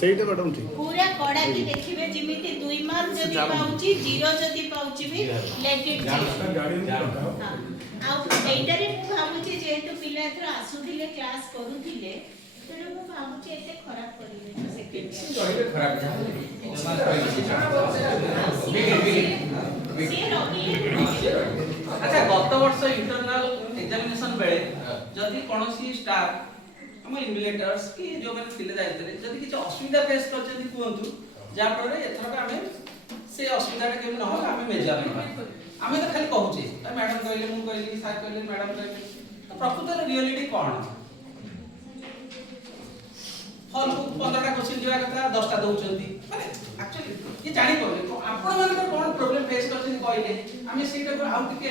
ସେଇଟା ମ୍ୟାଡ଼ାମ ଠିକ पूरा कड़ा की देखिबे जिमिति 2 मार्क जदी पाउची 0 जदी पाउची भी लेट इट आ एटारे मु भाबुची जेहेतु पिला थर आसुथिले क्लास करूथिले तेरे मु भाबुची एते खराब करिवे सेकेंड जइले खराब अच्छा गत वर्ष इंटरनल एग्जामिनेशन बेले जदी कोनोसी स्टाफ हम इन्विजिलेटर्स की जो मैंने थिले जाइतले जदी किछ असुविधा फेस करछथि कुहंतु जा परे एथरका हमें से असुविधा के न हो हमें मेजर न हमें तो खाली कहूचे मैडम कहले मु कहली साथ कहले मैडम कहले तो प्रकृत रियलिटी कोन फॉल 15टा क्वेश्चन दिवा कथा 10टा दउचंती माने एक्चुअली ये जानि पड़ले आपण माने कोन प्रॉब्लम फेस करछथि कहले हमें सेटा आउट के